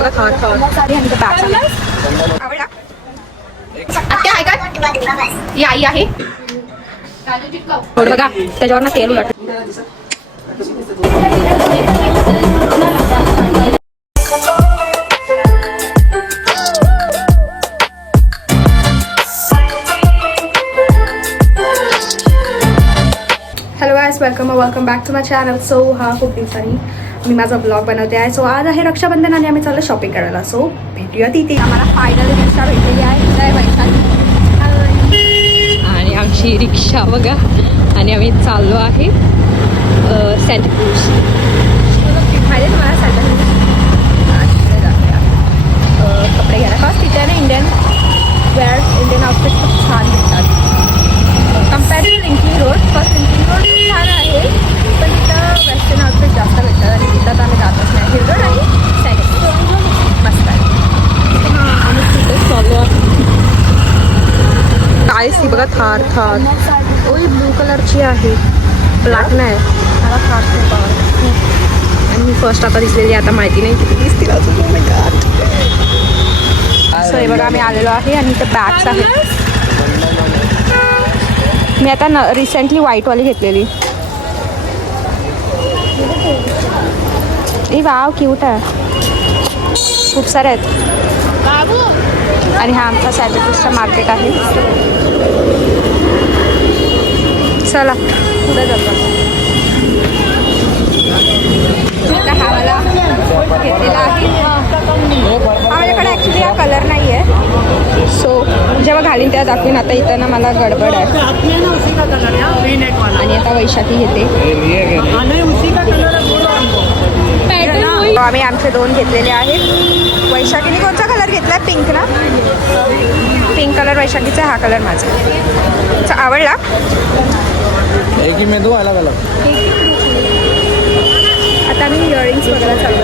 बघा थार थार आणि बॅग आवडला आत्या आहे का ही आई आहे बघा त्याच्यावर ना तेल उलट hello guys welcome back to my channel. So हा खूप दिवसांनी मी माझा ब्लॉग बनवते आहे. सो आज आहे रक्षाबंधन आणि आम्ही चाललो शॉपिंग करायला. सो भेटूया तिथे. आम्हाला फायनली रिक्षा भेटलेली आहे. काय आणि आमची रिक्षा बघा आणि आम्ही चाललो आहे सँटाक्रूज. माहिती आहे तुम्हाला सँटाक्रूज कपडे घ्यायला बस तिथे ना इंडियन आउटफिट खूप छान भेटतात comparison linking road. First linking road छान आहे पण तिथं वेस्टर्न आउटफिट जास्त भेटतात आणि तिथं तर आम्ही जातच नाही. हिल रोड आणि सँटाक्रूज मस्त आहे. आम्ही तिथे चालू आहे. काय सी बघा थार थार ओही ब्लू कलरची आहे ब्लॅक नाही मला थार खूप आवडते आणि मी फर्स्ट आता दिसलेली आता माहिती नाही किती दिसतील अजून. सो हे बघा आम्ही आलेलो आहे आणि ते बॅग्स आहेत. मी आता रिसेंटली व्हाईटवाली घेतलेली. ए वाव क्यूट आहे खूप सारे आहेत. आणि हा आमचा सँटाक्रूजचा मार्केट आहे. चला पुढे जातो. हा मला घेतलेला आहे. हा माझ्याकडे ॲक्च्युली हा कलर नाही आहे. सो जेव्हा घालीन तेव्हा दाखवीन. आता इथं ना मला गडबड आहे आणि आता वैशाखी घेते. आम्ही आमचे दोन घेतलेले आहेत. वैशाखीने कोणता कलर घेतला आहे? पिंक ना. पिंक कलर वैशाखीचा. हा कलर माझा आवडला. आता मी इयरिंग्स वगैरे चालू.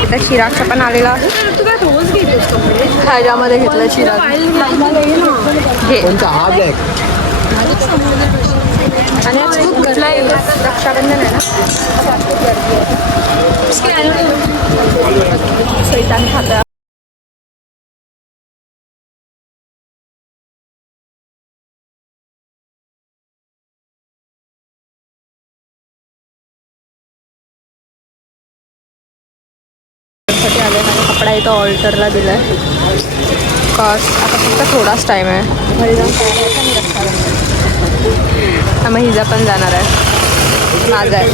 आता चिरागचा पण आलेला आहे. रोज घेतो ह्याच्यामध्ये घेतलं चिराग घे. आणि आज खूप गर्दी आहे. रक्षाबंधन आहे ना खूप गर्दी आहे. सैतान खातं. आले आणि कपडा इथं ऑल्टरला दिला आहे. कॉस्ट आता फक्त थोडाच टाईम आहे. घरी जाऊन मग हिजा पण जाणार आहे. माझा आहे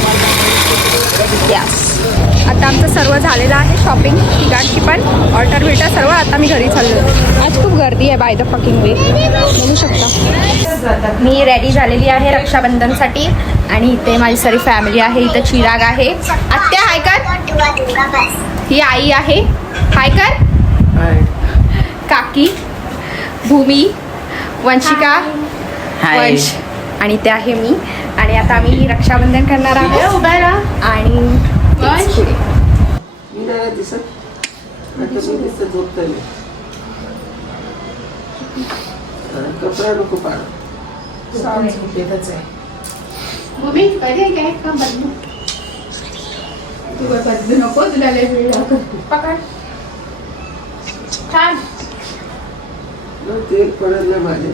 यस. आता आमचं सर्व झालेलं आहे शॉपिंग ठिकाणची पण ऑल्टर बिल्टर सर्व. आता मी घरी चाललो. आज खूप गर्दी आहे बाय द फकिंग वे बघू शकता. मी रेडी झालेली आहे रक्षाबंधनसाठी आणि इथे माझी सारी फॅमिली आहे. इथं चिराग आहे. आत्या हाय कर. ही आई आहे. हाय कर. काकी भूमी वंशिका वंश आणि ते आहे मी. आणि आता आम्ही रक्षाबंधन करणार आहोत. आणि बदलू नको तुला पकड छान तेल पडत नाही माझ्या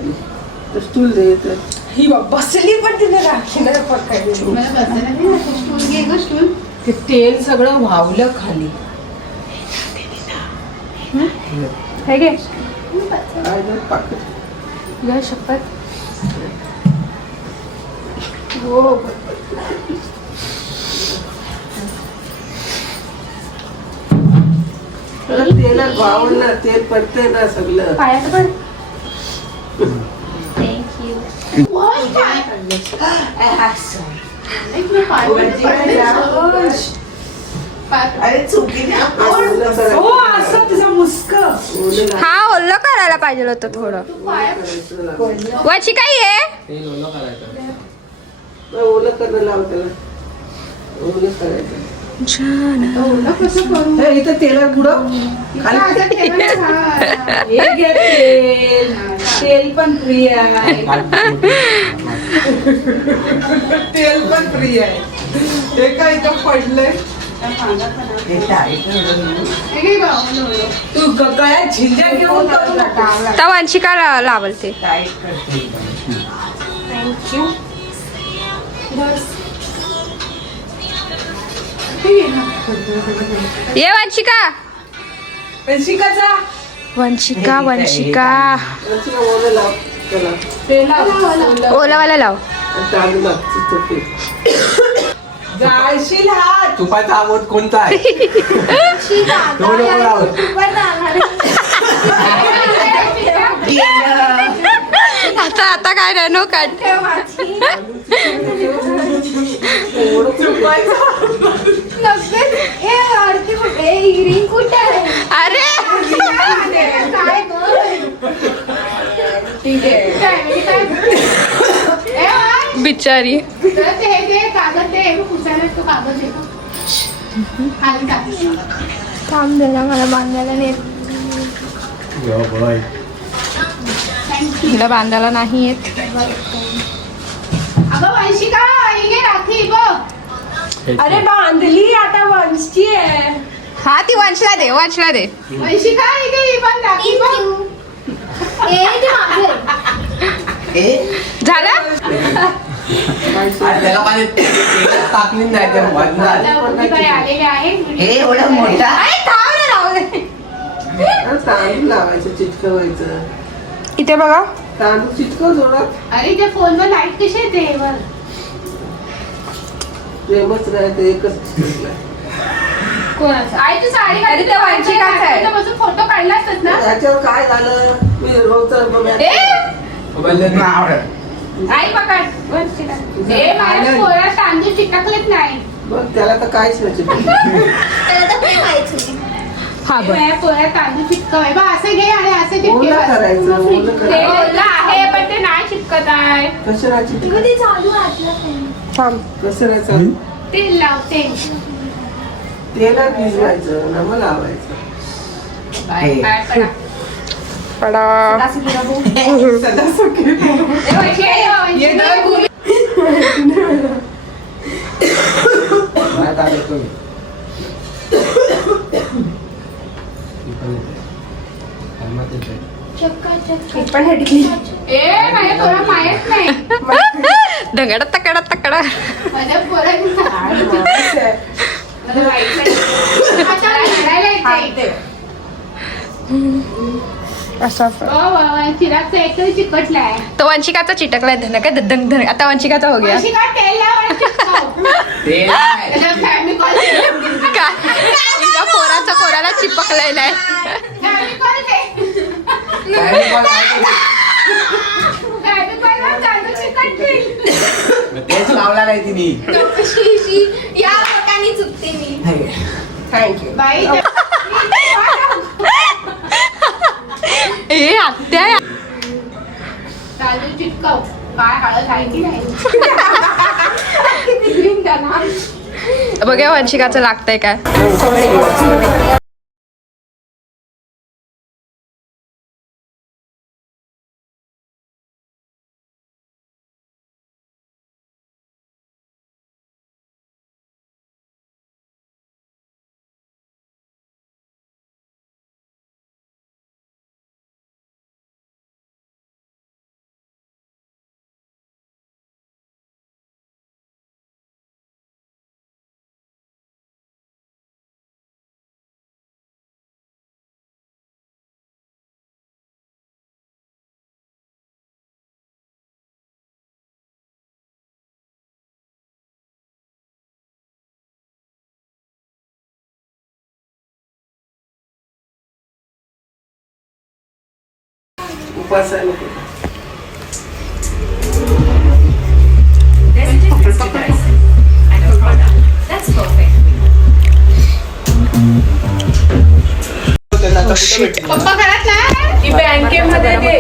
तर स्टूल दे ही बसली पण तिने राखीला पकडली. मला बसायला स्टूल घे ग. स्टूल ते तेल सगळं वावलं खाली. हे घे पाकट शपथ. हो तेलात वावलं ना तेल पडतंय ना सगळं पायात पण. थँक्यू. हा ओल्लं करायला पाहिजे होतं थोडं. वाची काय आहे ओलं करणं लावतं. ओलं करायचं इथं तेला बुडव तेल पण फ्री आहे. तेल पण फ्री आहे. हे काय इथं पडलंय तू काय झिंजा घेऊन तर वंशिका लावल ते. थँक्यू. ये वंशिका. वंशिकाचा वंशिका वंशिका ओलं लाव त्याला. ते लाव. ओलावाला लाव. तांदूळ लागतं ते. जाळशील हात. तुपाचा आवड कोणता आहे? तो नको लावत. आता काय नाही नो काढ. अरे बिचारी. थांब देना मला बांधायला नाही. तिला बांधायला नाही येत. अरे बांधली आता वंशची आहे. हा ती वंशला दे वंशला दे. झालं. त्याला पाणी टाकली नाही तर वाजणार. हे एवढं मोठा तांदूळ लावायचं चिटकवायचं. इथे बघा तांदूळ चिटकव जोरात. अरे त्या फोनवर लाईट कशी येते वर? प्रेमच राहते एकच चिटकला. कोणाचा? आई तू साडी अरे त्या वंशिकाचा आहे. बसून फोटो काढला असतात ना? याच्यावर काय झालं मी रोजचं बघ. बदलत नाही आवडत. आई पकड वंशिका. ए माझ्या पोरात तांदूळ चिटकलेच नाही. बघ त्याला तर काहीच नाही चिटकलं. हा बरं. माझ्या पोरात तांदूळ चिटकवाय बा. असं घे आणि असं चिटके. ओलं करायचं ओलं ते करायचं. ओलं आहे पण ते नाही चिटकत आहे. कशाला चिटकलं? थांब. कशाला चालू? तेल लावते. तेलात भिजवायचं नमक लावायचं. काय पडा. पडा. सदा सुखी. ए, वंशिका. मला ताप येतोय. पण हे टिकली. ए माझ्या पोरा माहित नाही. दगड तकडा तकडा. माझ्या पोरात आता रडायला येते. असा चिरागचा एकतरी चिकटलाय. तो वंशिकाचा चिटकलाय धन काय धन धन. आता वंशिकाचा हो गया. वंशिका तेल लाव आणि चिटकव. ते नाही. त्याच्यात Famicol दे. तुझ्या पोराचा पोराला चिपकलेला आहे. Famicol दे. काय पण आहे. Famicol वर तांदूळ चिकटतील. मग तेच लावला नाही तिने. या लोकांनी चुकते मी. थँक्यू. बाई ए आत्या. तांदूळ चिटकव. काय हळद आहे की नाही? बघा वंशिकाचं लागतंय काय. उपासाला पप्पा घरात नाही. बँकेमध्ये दे.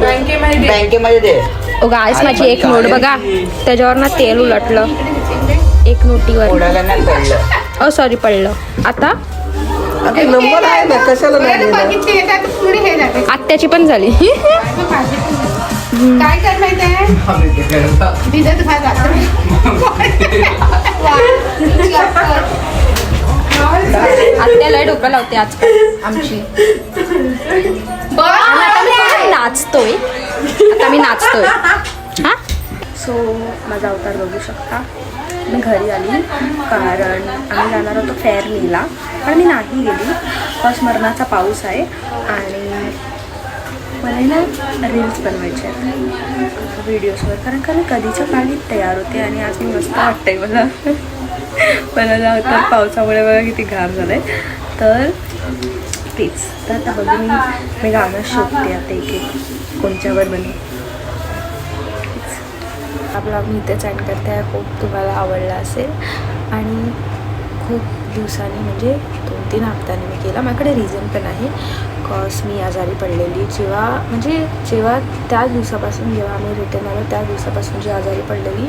बँकेमध्ये दे. गाईस माझी एक नोट बघा त्याच्यावर ना तेल उलटलं एक नोटीवर. कोणाला नाही पडलं. सॉरी पडलं. आता नंबर आहे ना कशाला नाही बरं, देणार? बघितली आहे, आता पुढे हे जाते. आत्याची पण झाली. काय कर माहिती आहे भिजत घाल रात्री. डोकं लावते आजकाल आमची. आणि आता मी थोडं नाचतोय. आता मी नाचतोय. हां सो माझा अवतार बघू शकता. मी घरी आली कारण आम्ही जाणार होतो फेअरलीला पण मी नाही गेली. स्मरणाचा पाऊस आहे आणि मला ना रील्स बनवायचे आहेत व्हिडिओजवर कारण मी कधीच्या काळी तयार होते आणि आज मी मस्त वाटतंय मला. मला तर पावसामुळे बघा किती घाम झालं आहे. तर प्लीज तर आता बघू मी गाणं शोधते आता एक कोणच्यावर बनवू. हा ब्लॉग मी इथेच एंड करते. आहे खूप तुम्हाला आवडला असेल आणि खूप दिवसांनी म्हणजे 2-3 हप्त्यांनी मी केला. माझ्याकडे रिझन पण आहे कॉज मी आजारी पडलेली जेव्हा त्याच दिवसापासून जेव्हा आम्ही रिटर्न आलो त्या दिवसापासून जी आजारी पडलेली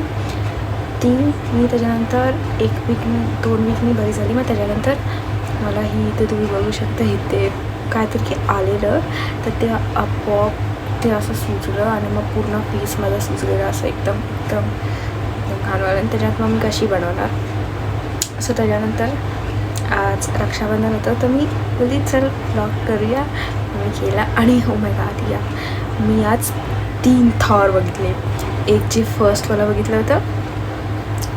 ती मी त्याच्यानंतर 1 वीक 2 वीकनी बरी झाली. मग त्याच्यानंतर मला इथे तुम्ही बघू शकता इथे काहीतरी आलेलं तर ते आपोआप ते असं सुचलं आणि मग पूर्ण पीस माझा सुचलेला असं एकदम घाणवालं. आणि त्याच्यात मग मी कशी बनवणार. सो त्याच्यानंतर आज रक्षाबंधन होतं तर मी बोलली चल ब्लॉग करूया. मी केला आणि हो माय गॉड या मी आज 3 थॉर बघितले. एक जे फर्स्टवाला बघितलं होतं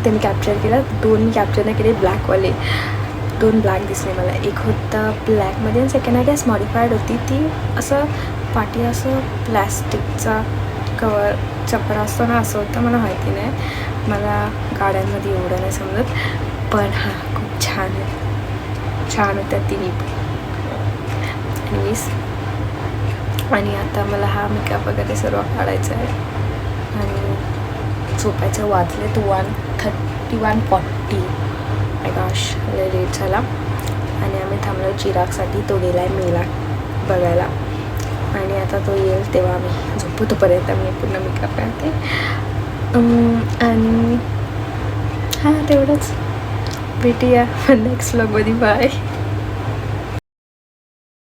ते मी कॅप्चर केलं. 2 मी कॅप्चर नाही केले ब्लॅकवाले. 2 ब्लॅक दिसले मला. एक होता ब्लॅकमध्ये आणि सेकंड आय गेस मॉडिफाईड होती. ती असं पाठी असं प्लॅस्टिकचा कवर चपरा असतो ना असं होतं. मला माहिती नाही. मला गाड्यांमध्ये एवढं नाही समजत पण हां खूप छान होत्या तिन्ही एनिवेज. आणि आता मला हा मेकअप वगैरे सर्व काढायचा आहे आणि झोपायचं. वाजले 1:40 माय गॉश लय लेट झाला. आणि आम्ही थांबलो चिरागसाठी. तो गेला आहे मेला बघायला आणि आता तो येईल तेव्हा आम्ही झोपू. तोपर्यंत मी पूर्ण मेकअप करते आणि हां तेवढंच. भेटूया नेक्स्ट व्लॉगमध्ये. बाय.